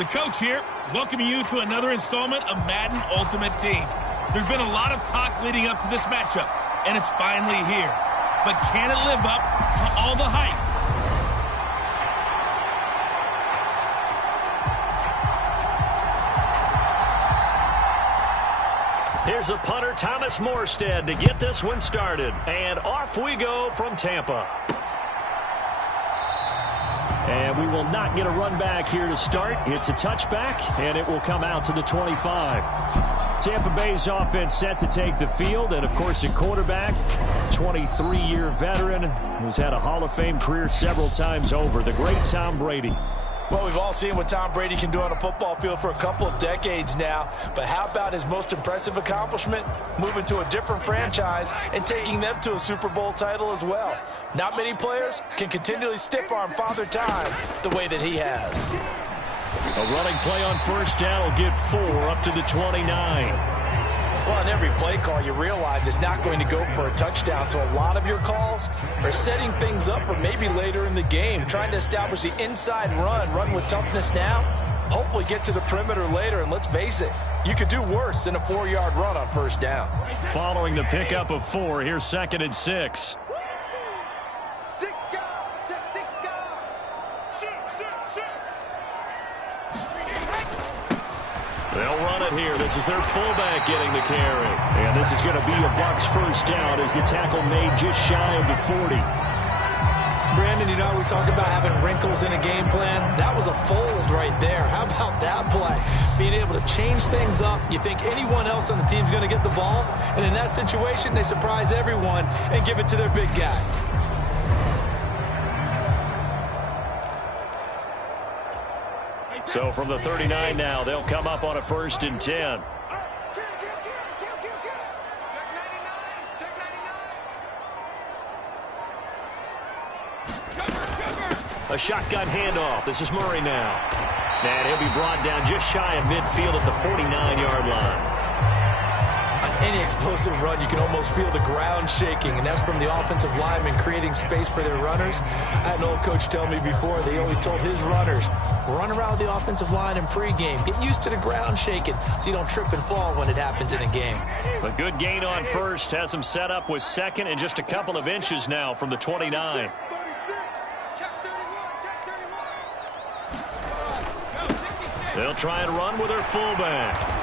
The coach here, welcoming you to another installment of Madden Ultimate Team. There's been a lot of talk leading up to this matchup, and it's finally here. But can it live up to all the hype? Here's a punter, Thomas Morstead, to get this one started. And off we go from Tampa. And we will not get a run back here to start. It's a touchback, and it will come out to the 25. Tampa Bay's offense set to take the field, and, of course, a quarterback, 23-year veteran who's had a Hall of Fame career several times over, the great Tom Brady. Well, we've all seen what Tom Brady can do on a football field for a couple of decades now. But how about his most impressive accomplishment? Moving to a different franchise and taking them to a Super Bowl title as well. Not many players can continually stiff-arm Father Time the way that he has. A running play on first down will get 4 up to the 29. Well, on every play call, you realize it's not going to go for a touchdown. So a lot of your calls are setting things up for maybe later in the game, trying to establish the inside run with toughness now, hopefully get to the perimeter later. And let's face it, you could do worse than a 4-yard run on first down. Following the pickup of 4, here's 2nd and 6. They'll run it here. This is their fullback getting the carry. And this is going to be a Bucs first down as the tackle made just shy of the 40. Brandon, you know, we talked about having wrinkles in a game plan. That was a fold right there. How about that play? Being able to change things up. You think anyone else on the team's going to get the ball, and in that situation, they surprise everyone and give it to their big guy. So from the 39 now, they'll come up on a 1st and 10. A shotgun handoff. This is Murray now. And he'll be brought down just shy of midfield at the 49-yard line. On any explosive run, you can almost feel the ground shaking, and that's from the offensive linemen creating space for their runners. I had an old coach tell me before, they always told his runners, run around the offensive line in pregame. Get used to the ground shaking so you don't trip and fall when it happens in a game. A good gain on first has him set up with 2nd and just a couple of inches now from the 29. They'll try and run with their fullback.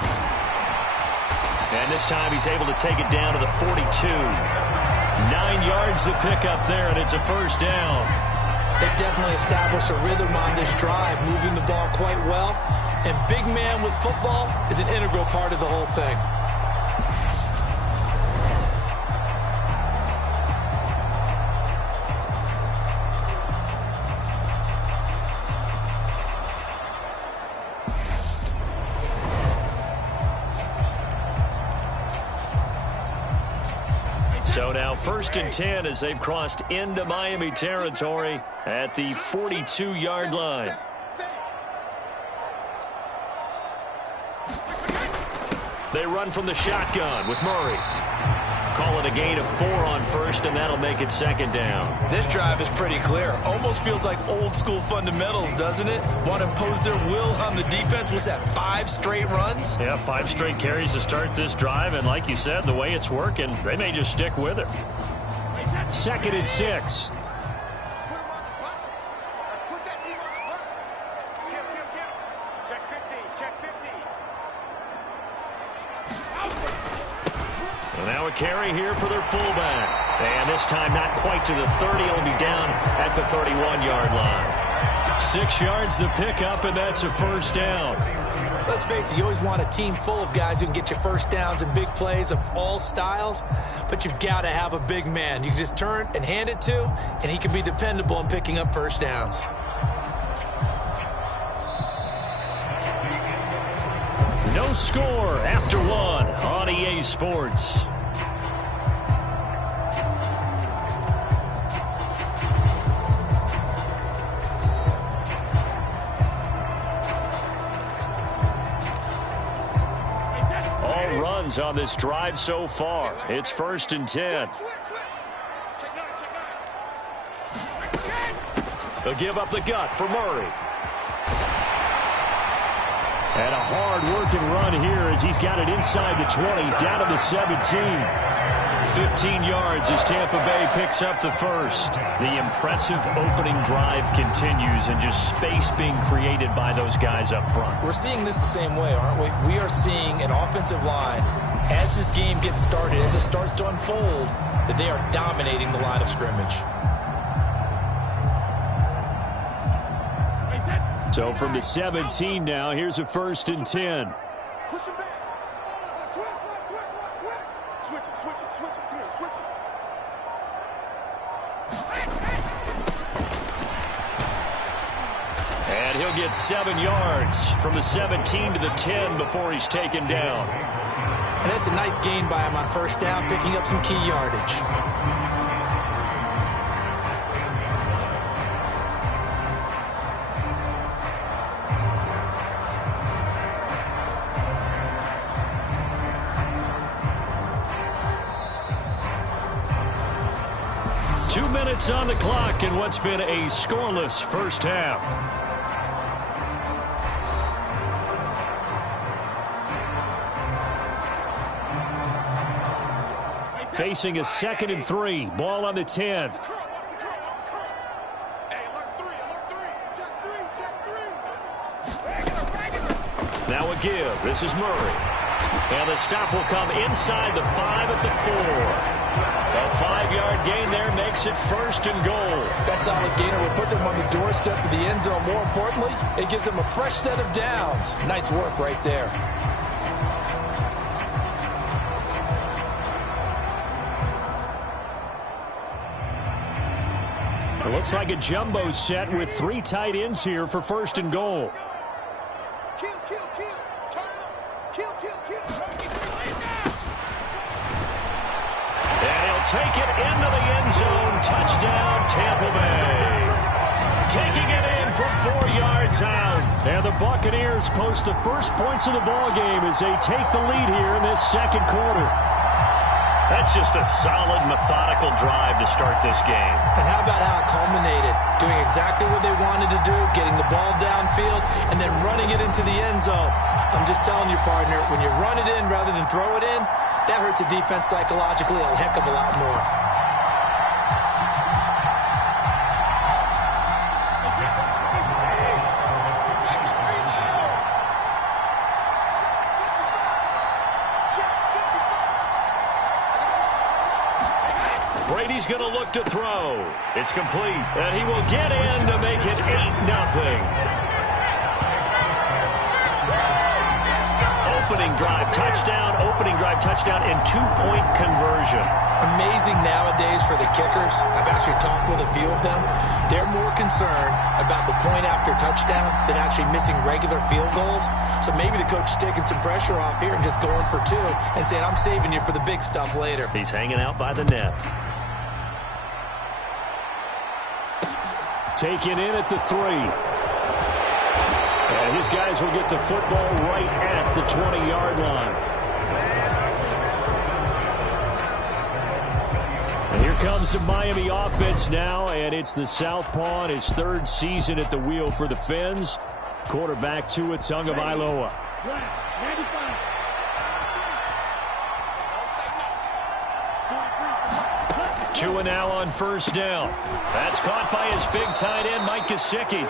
And this time he's able to take it down to the 42. 9 yards to pick up there, and it's a first down. They definitely established a rhythm on this drive, moving the ball quite well. And big man with football is an integral part of the whole thing. So now 1st and 10 as they've crossed into Miami territory at the 42-yard line. They run from the shotgun with Murray. Call it a gain of 4 on first, and that'll make it 2nd down. This drive is pretty clear. Almost feels like old school fundamentals, doesn't it? Want to impose their will on the defense. Was that 5 straight runs? Yeah, 5 straight carries to start this drive, and like you said, the way it's working, they may just stick with it. 2nd and 6. Now a carry here for their fullback. And this time not quite to the 30. It'll be down at the 31-yard line. 6 yards to pick up, and that's a first down. Let's face it, you always want a team full of guys who can get you first downs and big plays of all styles, but you've got to have a big man. You can just turn and hand it to, and he can be dependable in picking up first downs. No score after 1 on EA Sports. All runs on this drive so far. It's 1st and 10. They'll give up the gut for Murray. And a hard-working run here as he's got it inside the 20, down to the 17. 15 yards as Tampa Bay picks up the first. The impressive opening drive continues and just space being created by those guys up front. We're seeing this the same way, aren't we? We are seeing an offensive line, as this game gets started, as it starts to unfold, that they are dominating the line of scrimmage. So from the 17 now, here's a 1st and 10. Push him back. Switch it. Come here, switch it. And he'll get 7 yards from the 17 to the 10 before he's taken down. And that's a nice gain by him on 1st down, picking up some key yardage. On the clock in what's been a scoreless first half. Facing a 2nd and 3. Ball on the 10. Now a give. This is Murray. And the stop will come inside the 5 at the 4. A 5-yard gain there makes it 1st and goal. That solid gainer will put them on the doorstep of the end zone. More importantly, it gives them a fresh set of downs. Nice work right there. It looks like a jumbo set with 3 tight ends here for 1st and goal. Kill. Turn up. Kill. Take it into the end zone. Touchdown, Tampa Bay. Taking it in from 4 yards out. And the Buccaneers post the first points of the ball game as they take the lead here in this 2nd quarter. That's just a solid, methodical drive to start this game. And how about how it culminated? Doing exactly what they wanted to do, getting the ball downfield, and then running it into the end zone. I'm just telling you, partner, when you run it in rather than throw it in, that hurts a defense psychologically a heck of a lot more. Brady's going to look to throw. It's complete. And he will get in to make it 8-0. Opening drive touchdown, and 2-point conversion. Amazing nowadays for the kickers. I've actually talked with a few of them. They're more concerned about the point after touchdown than actually missing regular field goals. So maybe the coach is taking some pressure off here and just going for 2 and saying, I'm saving you for the big stuff later. He's hanging out by the net. Taken in at the 3. And his guys will get the football right at the 20-yard line. And here comes the Miami offense now, and it's the southpaw in his 3rd season at the wheel for the Fins. Quarterback Tua Tagovailoa. 2 now on 1st down. That's caught by his big tight end, Mike Gesicki.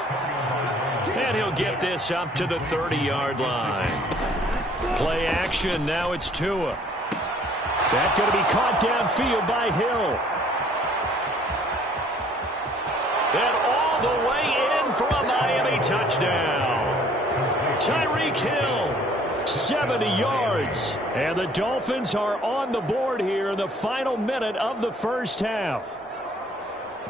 And he'll get this up to the 30-yard line. Play action. Now it's Tua. That's going to be caught downfield by Hill. And all the way in for a Miami touchdown. Tyreek Hill, 70 yards. And the Dolphins are on the board here in the final minute of the first half.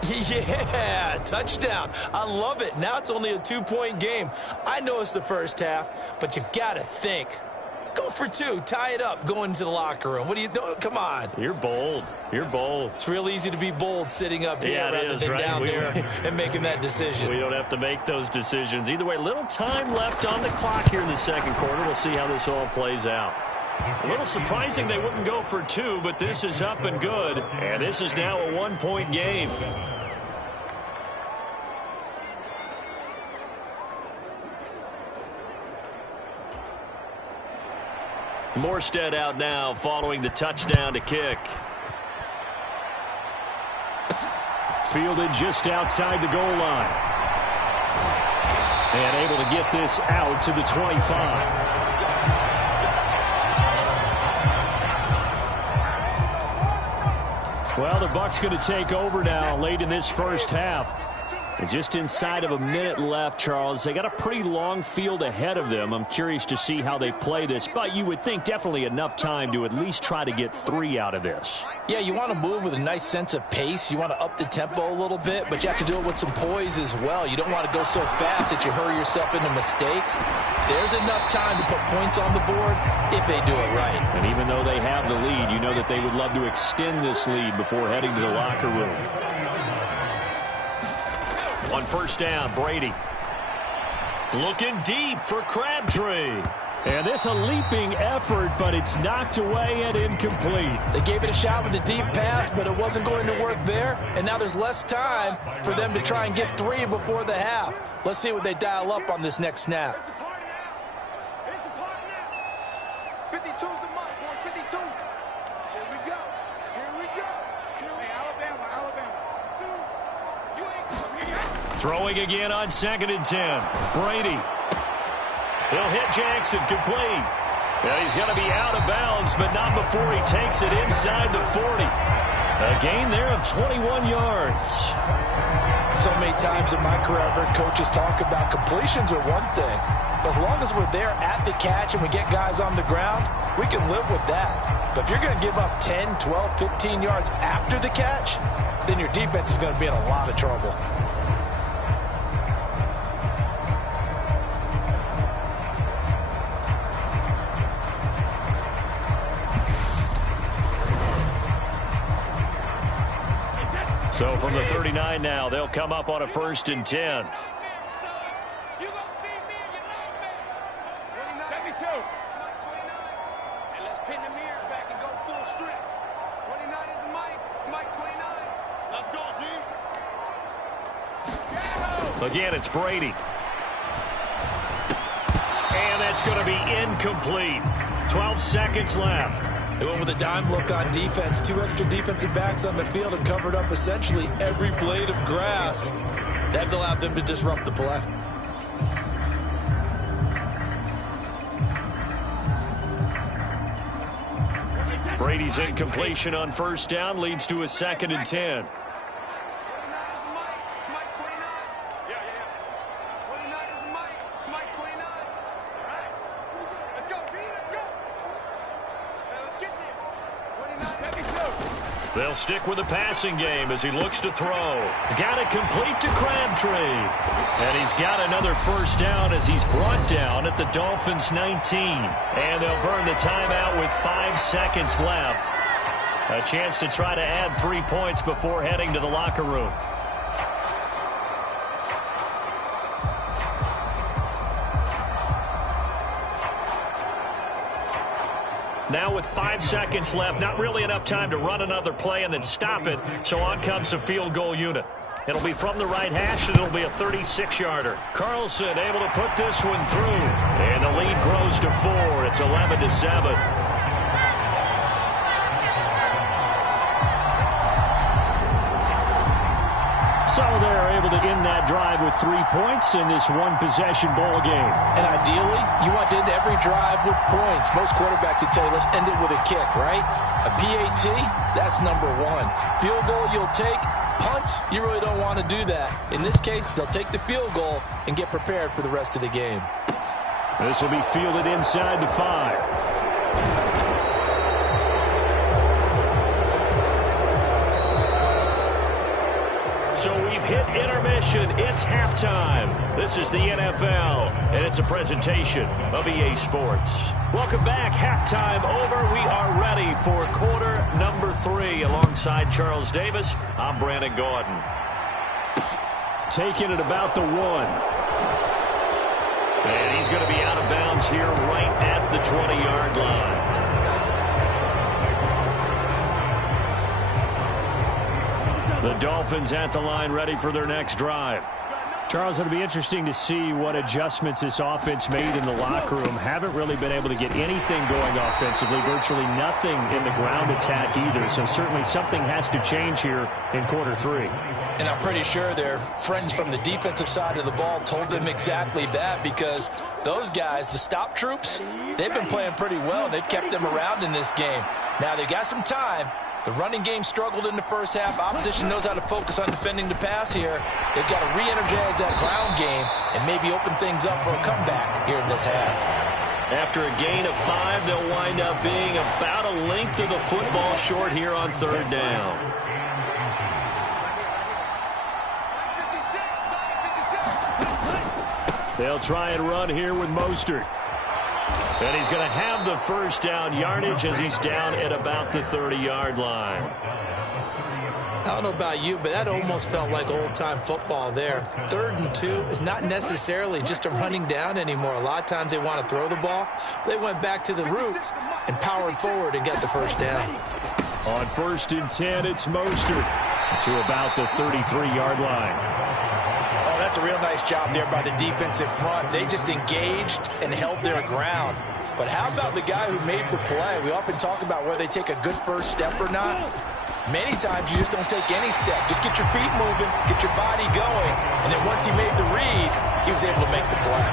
Yeah, touchdown. I love it. Now it's only a 2-point game. I know it's the first half, but you've got to think. Go for 2. Tie it up going into the locker room. What are you doing? Come on. You're bold. You're bold. It's real easy to be bold sitting up here rather than down there and making that decision. We don't have to make those decisions. Either way, little time left on the clock here in the 2nd quarter. We'll see how this all plays out. A little surprising they wouldn't go for 2, but this is up and good. And this is now a 1-point game. Morstead out now following the touchdown to kick. Fielded just outside the goal line. And able to get this out to the 25. Well, the Bucs going to take over now late in this first half. And just inside of a minute left, Charles. They got a pretty long field ahead of them. I'm curious to see how they play this. But you would think definitely enough time to at least try to get 3 out of this. Yeah, you want to move with a nice sense of pace. You want to up the tempo a little bit, but you have to do it with some poise as well. You don't want to go so fast that you hurry yourself into mistakes. There's enough time to put points on the board if they do it right. And even though they have the lead, you know that they would love to extend this lead before heading to the locker room. On first down, Brady. Looking deep for Crabtree. And this a leaping effort, but it's knocked away and incomplete. They gave it a shot with a deep pass, but it wasn't going to work there. And now there's less time for them to try and get 3 before the half. Let's see what they dial up on this next snap. It's a party now. It's a party now. 52's the mark, boys. 52. Here we go. Here we go. Hey, Alabama. You ain't coming here. Throwing again on 2nd and 10. Brady. He'll hit Jackson, complete. Well, he's going to be out of bounds, but not before he takes it inside the 40. A gain there of 21 yards. So many times in my career, I've heard coaches talk about completions are one thing. But as long as we're there at the catch and we get guys on the ground, we can live with that. But if you're going to give up 10, 12, 15 yards after the catch, then your defense is going to be in a lot of trouble. So from the 39 now, they'll come up on a 1st and 10. Again, it's Brady. And that's going to be incomplete. 12 seconds left. They went with a dime look on defense. 2 extra defensive backs on the field and covered up essentially every blade of grass. That allowed them to disrupt the play. Brady's incompletion on 1st down leads to a 2nd and 10. They'll stick with the passing game as he looks to throw. He's got it complete to Crabtree. And he's got another 1st down as he's brought down at the Dolphins' 19. And they'll burn the timeout with 5 seconds left. A chance to try to add 3 points before heading to the locker room. Now with 5 seconds left, not really enough time to run another play and then stop it. So on comes the field goal unit. It'll be from the right hash, and it'll be a 36-yarder. Carlson able to put this one through. And the lead grows to 4. It's 11-7. So they're able to end that drive with 3 points in this one-possession ball game. And ideally, you want to end every drive with points. Most quarterbacks would tell you, let's end it with a kick, right? A PAT, that's number 1. Field goal you'll take. Punts, you really don't want to do that. In this case, they'll take the field goal and get prepared for the rest of the game. This will be fielded inside the 5. So we've hit intermission. It's halftime. This is the NFL, and it's a presentation of EA Sports. Welcome back. Halftime over. We are ready for quarter number 3. Alongside Charles Davis, I'm Brandon Gordon. Taking it about the 1. And he's going to be out of bounds here right at the 20-yard line. The Dolphins at the line ready for their next drive. Charles, it'll be interesting to see what adjustments this offense made in the locker room. Haven't really been able to get anything going offensively, virtually nothing in the ground attack either. So certainly something has to change here in quarter three. And I'm pretty sure their friends from the defensive side of the ball told them exactly that, because those guys, the stop troops, they've been playing pretty well. They've kept them around in this game. Now, they got some time. The running game struggled in the first half. Opposition knows how to focus on defending the pass here. They've got to re-energize that ground game and maybe open things up for a comeback here in this half. After a gain of 5, they'll wind up being about a length of the football short here on third down. They'll try and run here with Mostert. And he's going to have the first down yardage as he's down at about the 30-yard line. I don't know about you, but that almost felt like old-time football there. 3rd and 2 is not necessarily just a running down anymore. A lot of times they want to throw the ball. They went back to the roots and powered forward and got the first down. On 1st and 10, it's Mostert to about the 33-yard line. That's a real nice job there by the defensive front. They just engaged and held their ground. But how about the guy who made the play? We often talk about whether they take a good first step or not. Many times you just don't take any step. Just get your feet moving, get your body going, and then once he made the read, he was able to make the play.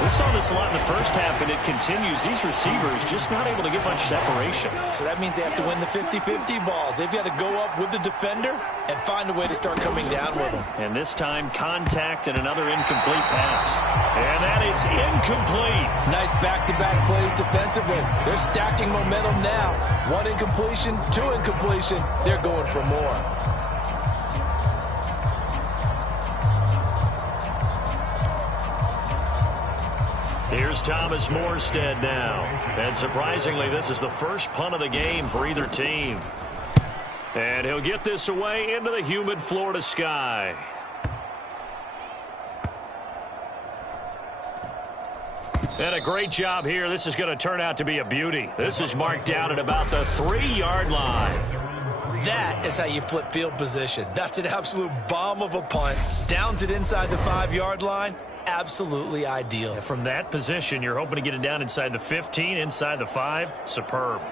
We saw this a lot in the first half, and it continues. These receivers just not able to get much separation. So that means they have to win the 50-50 balls. They've got to go up with the defender and find a way to start coming down with them. And this time, contact and another incomplete pass. And that is incomplete. Nice back-to-back plays defensively. They're stacking momentum now. 1 incompletion, 2 incompletion. They're going for more. Here's Thomas Morstead now. And surprisingly, this is the first punt of the game for either team. And he'll get this away into the humid Florida sky. And a great job here. This is going to turn out to be a beauty. This is marked out at about the 3-yard line. That is how you flip field position. That's an absolute bomb of a punt. Downs it inside the 5-yard line. Absolutely ideal. From that position, you're hoping to get it down inside the 15, inside the 5. Superb.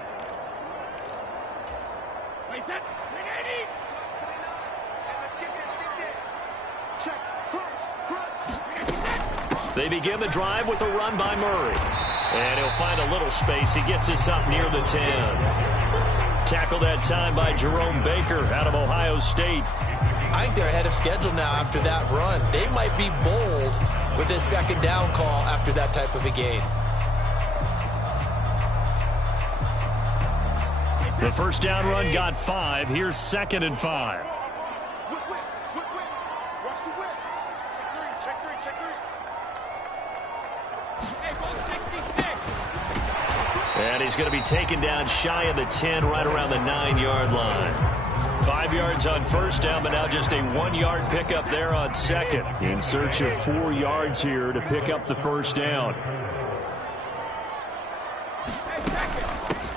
They begin the drive with a run by Murray. And he'll find a little space. He gets us up near the 10. Tackled that time by Jerome Baker out of Ohio State. I think they're ahead of schedule now after that run. They might be bold with this second down call after that type of a game. The first down run got 5. Here's 2nd and 5. And he's going to be taken down shy of the 10, right around the 9-yard line. 5 yards on first down, but now just a 1-yard pickup there on 2nd. In search of 4 yards here to pick up the first down.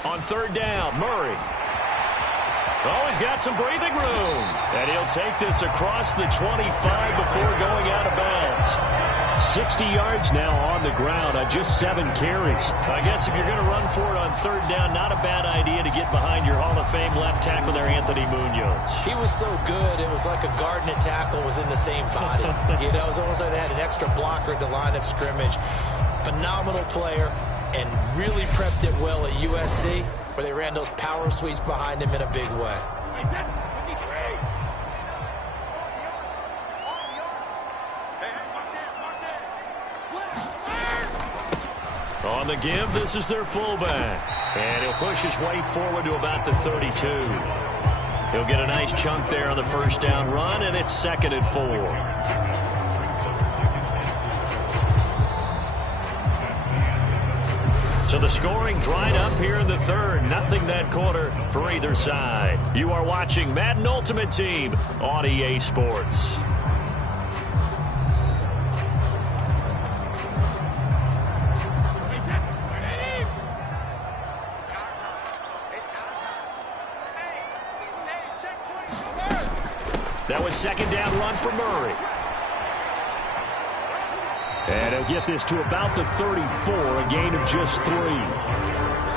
On 3rd down, Murray. Oh, he's got some breathing room. And he'll take this across the 25 before going out of bounds. 60 yards now on the ground on just 7 carries. I guess if you're going to run for it on 3rd down, not a bad idea to get behind your Hall of Fame left tackle there, Anthony Munoz. He was so good, it was like a guard and a tackle was in the same body. You know, it was almost like they had an extra blocker at the line of scrimmage. Phenomenal player, and really prepped it well at USC, where they ran those power sweeps behind him in a big way. On the give, this is their fullback. And he'll push his way forward to about the 32. He'll get a nice chunk there on the first down run, and it's 2nd and 4. So the scoring dried up here in the 3rd. Nothing that quarter for either side. You are watching Madden Ultimate Team on EA Sports. That was 2nd down run for Murray. And he'll get this to about the 34, a gain of just 3.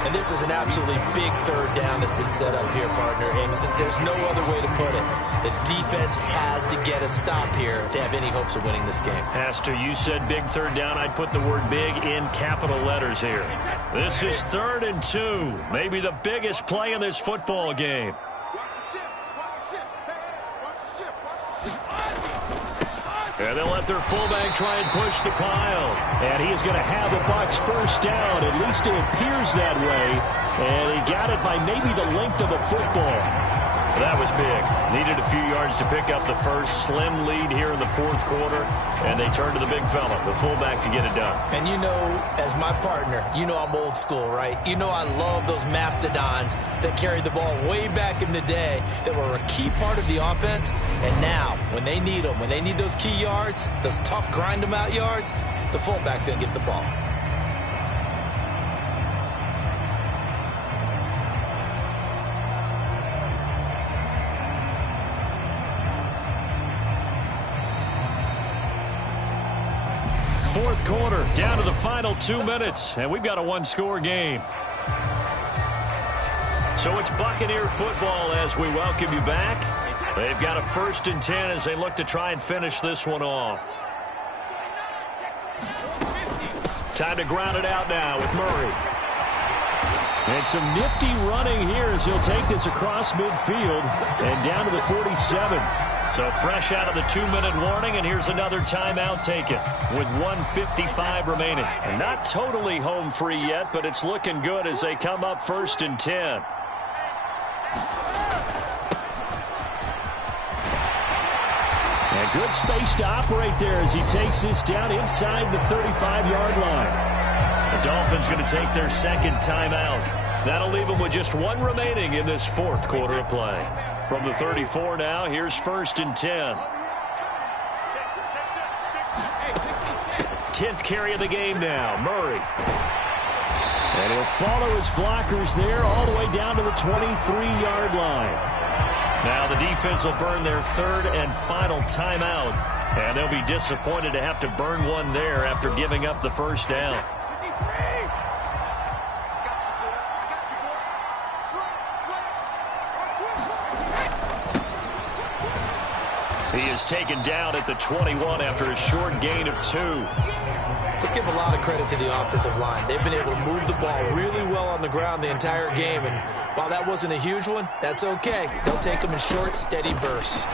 And this is an absolutely big third down that's been set up here, partner, and there's no other way to put it. The defense has to get a stop here if they have any hopes of winning this game. Has to. You said big third down. I'd put the word big in capital letters here. This is 3rd and 2, maybe the biggest play in this football game. And they'll let their fullback try and push the pile. And he is going to have the Bucs first down. At least it appears that way. And he got it by maybe the length of a football. That was big. Needed a few yards to pick up the first. Slim lead here in the 4th quarter. And they turn to the big fella, the fullback, to get it done. And you know, as my partner, you know I'm old school, right? You know I love those mastodons that carried the ball way back in the day that were a key part of the offense. And now, when they need them, when they need those key yards, those tough grind-them-out yards, the fullback's going to get the ball. Fourth quarter, down to the final 2 minutes, and we've got a one-score game. So it's Buccaneer football as we welcome you back. They've got a 1st and 10 as they look to try and finish this one off. Time to ground it out now with Murray. And some nifty running here as he'll take this across midfield and down to the 47. So fresh out of the 2-minute warning, and here's another timeout taken with 1:55 remaining. And not totally home free yet, but it's looking good as they come up 1st and 10. And good space to operate there as he takes this down inside the 35-yard line. The Dolphins going to take their 2nd timeout. That'll leave them with just 1 remaining in this 4th quarter of play. From the 34 now, here's 1st and 10. 10th carry of the game now, Murray. And he'll follow his blockers there all the way down to the 23-yard line. Now the defense will burn their 3rd and final timeout. And they'll be disappointed to have to burn one there after giving up the first down. He is taken down at the 21 after a short gain of 2. Let's give a lot of credit to the offensive line. They've been able to move the ball really well on the ground the entire game. And while that wasn't a huge one, that's okay. They'll take them in short, steady bursts.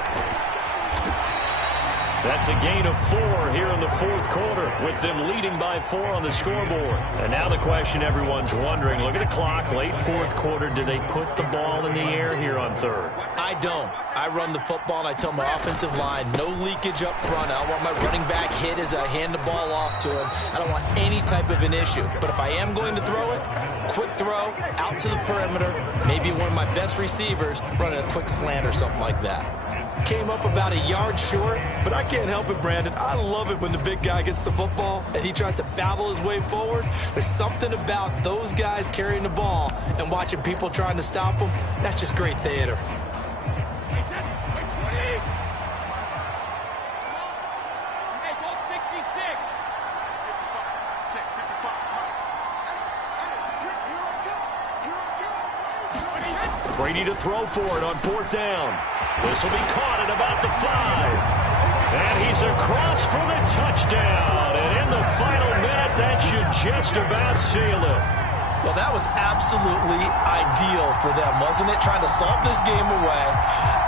That's a gain of 4 here in the 4th quarter with them leading by 4 on the scoreboard. And now the question everyone's wondering, look at the clock, late 4th quarter, do they put the ball in the air here on 3rd? I don't. I run the football and I tell my offensive line, no leakage up front. I don't want my running back hit as I hand the ball off to him. I don't want any type of an issue. But if I am going to throw it, quick throw, out to the perimeter, maybe one of my best receivers running a quick slant or something like that. Came up about a yard short, but I can't help it, Brandon. I love it when the big guy gets the football and he tries to battle his way forward. There's something about those guys carrying the ball and watching people trying to stop them. That's just great theater. Brady to throw for it on 4th down. This will be caught at about the 5. And he's across for the touchdown. And in the final minute, that should just about seal it. Well, that was absolutely ideal for them, wasn't it? Trying to salt this game away.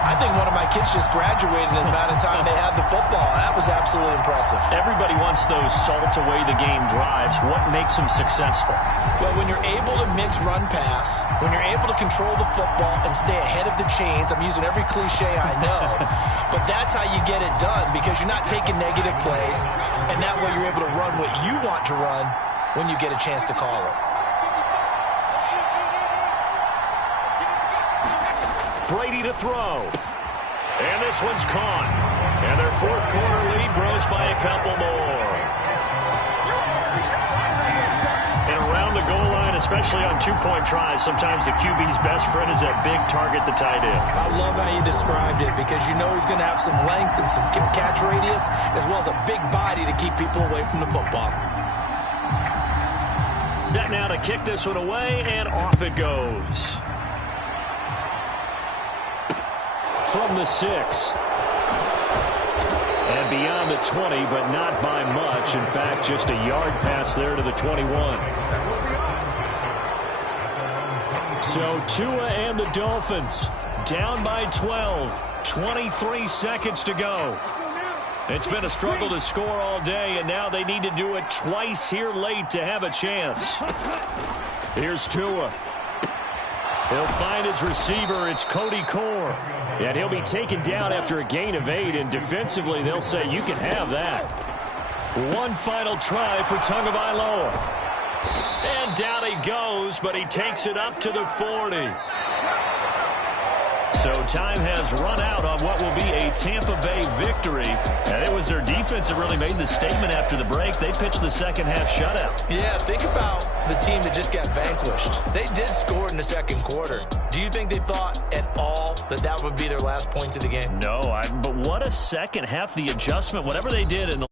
I think one of my kids just graduated in the amount of time they had the football. That was absolutely impressive. Everybody wants those salt away the game drives. What makes them successful? Well, when you're able to mix run-pass, when you're able to control the football and stay ahead of the chains, I'm using every cliche I know, but that's how you get it done because you're not taking negative plays, and that way you're able to run what you want to run when you get a chance to call it. Brady to throw. And this one's caught. And their 4th quarter lead grows by a couple more. And around the goal line, especially on two-point tries, sometimes the QB's best friend is that big target, the tight end. I love how you described it because you know he's going to have some length and some catch radius as well as a big body to keep people away from the football. Set now to kick this one away, and off it goes. From the 6. And beyond the 20, but not by much. In fact, just a yard pass there to the 21. So Tua and the Dolphins down by 12. 23 seconds to go. It's been a struggle to score all day, and now they need to do it twice here late to have a chance. Here's Tua. He'll find his receiver. It's Cody Core. And he'll be taken down after a gain of 8, and defensively they'll say you can have that. One final try for Tagovailoa. And down he goes, but he takes it up to the 40. So time has run out on what will be a Tampa Bay victory. And it was their defense that really made the statement after the break. They pitched the second half shutout. Yeah, think about the team that just got vanquished. They did score in the second quarter. Do you think they thought at all that that would be their last points of the game? No, but what a second half. The adjustment, whatever they did in the